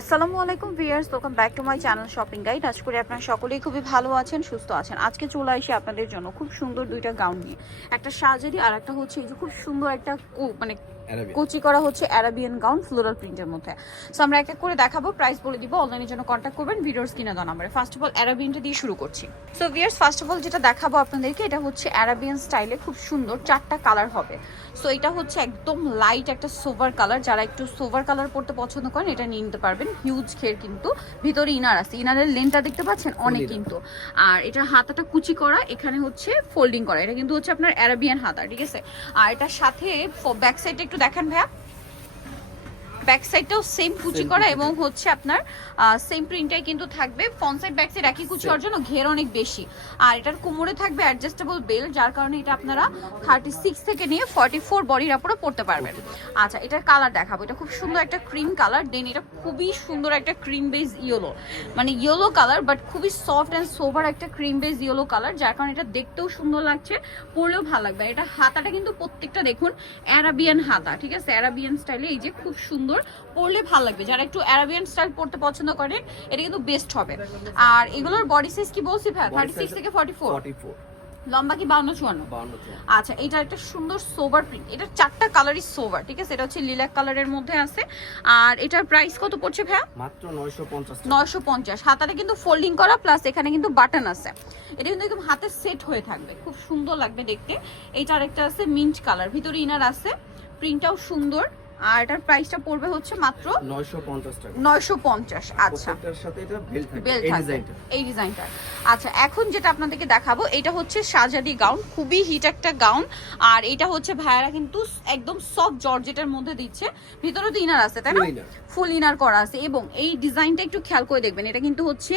আসসালামু আলাইকুম viewers, welcome back to my channel shopping guide. আশা করি আপনারা সকলেই খুবই ভালো আছেন, সুস্থ আছেন। আজকে চলে আসি আপনাদের জন্য খুব সুন্দর দুইটা গাউন নিয়ে, একটা শাহজাদি আর একটা হচ্ছে এই যে খুব সুন্দর একটা মানে কুচি করা হচ্ছে অ্যারাবিয়ান গাউন ফ্লোরাল প্রিন্টের মধ্যে। সো আমরা এক এক করে দেখাবো, প্রাইস বলে দিব, অনলাইনের জন্য কন্ট্যাক্ট করবেন ভিডিওর স্ক্রিনে দেওয়া নম্বরে। ফার্স্ট অফ অল অ্যারাবিয়ানটা দিয়ে শুরু করছি। So viewers, first of all যেটা দেখাবো আপনাদেরকে, এটা হচ্ছে অ্যারাবিয়ান স্টাইলে খুব সুন্দর চারটা কালার হবে। সো এটা হচ্ছে একদম লাইট একটা সোভার কালার, যারা একটু সোভার কালার পড়তে পছন্দ করেন এটা নিয়ে নিতে পারবেন। হিউজ ঘের, কিন্তু ভিতরে ইনার আছে, ইনারের লেনটা দেখতে পাচ্ছেন অনেক কিন্তু। আর এটা হাতাটা কুচি করা, এখানে হচ্ছে ফোল্ডিং করা, এটা কিন্তু হচ্ছে আপনার অ্যারাবিয়ান হাতা, ঠিক আছে। আর এটার সাথে ব্যাক সাইডটা একটু দেখেন ভাইয়া, ব্যাক সাইডটাও সেম কুচি করা এবং হচ্ছে আপনার সেম প্রিন্টটাই কিন্তু থাকবে। ফ্রন্ট সাইড ব্যাক সাইড একই কুচি হওয়ার জন্য ঘের অনেক বেশি। আর এটার কোমরে থাকবে অ্যাডজাস্টেবল বেল্ট, যার কারণে এটা আপনারা 36 থেকে নিয়ে 44 বডির উপরে পড়তে পারবেন। আচ্ছা, এটার কালার দেখাবো। এটা খুব সুন্দর একটা ক্রিম কালার, দেন এটা খুবই সুন্দর একটা ক্রিম বেজ ইয়েলো, মানে ইয়েলো কালার বাট খুবই সফট অ্যান্ড সোভার একটা ক্রিম বেজ ইয়েলো কালার, যার কারণে এটা দেখতেও সুন্দর লাগছে, পরলেও ভালো লাগবে। এটা হাতাটা কিন্তু প্রত্যেকটা দেখুন অ্যারাবিয়ান হাতা, ঠিক আছে, অ্যারাবিয়ান স্টাইলে, এই যে খুব সুন্দর, পরলে ভালো লাগবে। যারা একটু অ্যারাবিয়ান স্টাইল পড়তে পছন্দ করেন এটা কিন্তু বেস্ট হবে। আর এগুলোর বডি সাইজ কি বলছি ভাই? 36 থেকে 44। লম্বা কি 52-54? আচ্ছা, এটা একটা সুন্দর সোভার প্রিন্ট, এটার চারটা কালারই সোভার, ঠিক আছে। এটা হচ্ছে লিলাক কালারের মধ্যে আছে। আর এটার প্রাইস কত পড়ছে ভাইয়া? মাত্র 950। 950। হাতাটা কিন্তু ফোল্ডিং করা, প্লাস এখানে কিন্তু বাটন আছে। এটা কিন্তু একদম হাতে সেট হয়ে থাকবে, খুব সুন্দর লাগবে দেখতে। এইটা আরেকটা আছে মিন্ট কালার, ভিতরে ইনার আছে, প্রিন্টটাও সুন্দর। আর এটার প্রাইসটা পড়বে হচ্ছে মাত্র 950 টাকা। 950। আচ্ছা, এটার সাথে এটা বেল্ট থাকবে, বেল্ট এই থাকবে, ডিজাইনটা। এই ডিজাইনটা। আচ্ছা, এখন যেটা আপনাদেরকে দেখাবো, এটা হচ্ছে শাহজাদি গাউন, খুবই হিট একটা গাউন। আর এটা হচ্ছে ভাইয়ারা কিন্তু একদম সফট জর্জেটের মধ্যে দিচ্ছে, ভিতরে তো ইনার আছে, তাই না? ফুল ইনার করা আছে। এবং এই ডিজাইনটা একটু খেয়াল করে দেখবেন, এটা কিন্তু হচ্ছে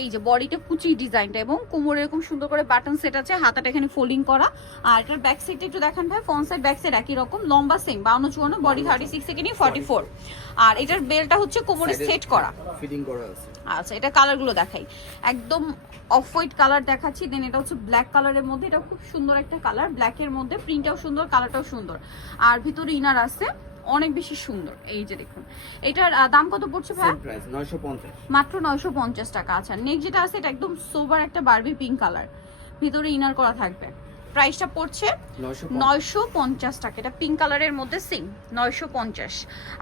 এই যে বডিটা কুচি ডিজাইনটা, এবং কোমরে এরকম সুন্দর করে বাটন সেট আছে, হাতাটা এখানে ফোল্ডিং করা। আর এটার ব্যাক সাইডটা একটু দেখান ভাই। ফ্রন্ট সাইড ব্যাক সাইড একই রকম, লম্বা সেম 52-54, বডি 36 থেকে নিয়ে 44। আর এটার বেলটা হচ্ছে কোমরে সেট করা, ফিটিং করা আছে। আচ্ছা, এটা কালারগুলো দেখাই। একদম অফ হোয়াইট কালার দেখাচ্ছি, দেন এটা হচ্ছে ব্ল্যাক কালারের মধ্যে, এটা খুব সুন্দর একটা কালার, ব্ল্যাকের মধ্যে, প্রিন্টটাও সুন্দর, কালারটাও সুন্দর। আর ভিতরে ইনার আছে, অনেক বেশি সুন্দর। এই যে দেখুন, এটার দাম কত পড়ছে ভাই? সেম প্রাইস 950, মাত্র 950 টাকা। আচ্ছা, নেক্সট যেটা আছে, এটা একদম সোবার একটা বারবি পিঙ্ক কালার, ভিতরে ইনার করা থাকবে। প্রাইসটা পড়ছে 950 টাকা। এটা পিঙ্ক কালারের মধ্যে সেম 950।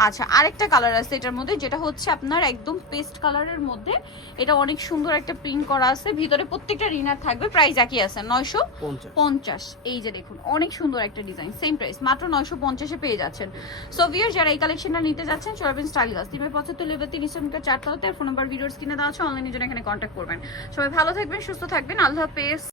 আচ্ছা, আরেকটা কালার আছে এটার মধ্যে, যেটা হচ্ছে আপনার একদম পেস্ট কালারের মধ্যে, এটা অনেক সুন্দর একটা প্রিন্ট করা আছে, ভিতরে প্রত্যেকটা ইনার থাকবে। প্রাইস একই আছে 950। এই যে দেখুন, অনেক সুন্দর একটা ডিজাইন, সেম প্রাইস, মাত্র 950-এ পেয়ে যাচ্ছেন। সো ভিউয়ার্স, যারা এই কালেকশনটা নিতে যাচ্ছেন, চলবেন স্টাইল গাছ 375 লেভেল 3 ইস্টার্ন 4 তলাতে। আর ফোন নাম্বার ভিডিওর স্ক্রিনে দেওয়া আছে, অনলাইনের জন্য এখানে কন্ট্যাক্ট করবেন। সবাই ভালো থাকবেন, সুস্থ থাকবেন, আল্লাহ হাফেজ।